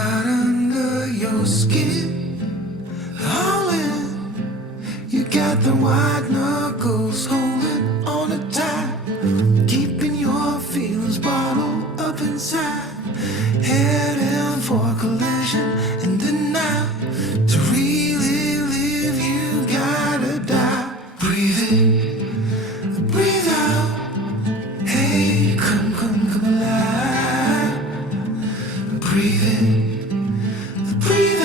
got under your skin, all in. You got the white knuckles holding on it tight, keeping your feelings bottled up inside, heading for collision in the night. To really live, you gotta die. Breathe in, breathe out. Hey, come alive. Breathe in, breathe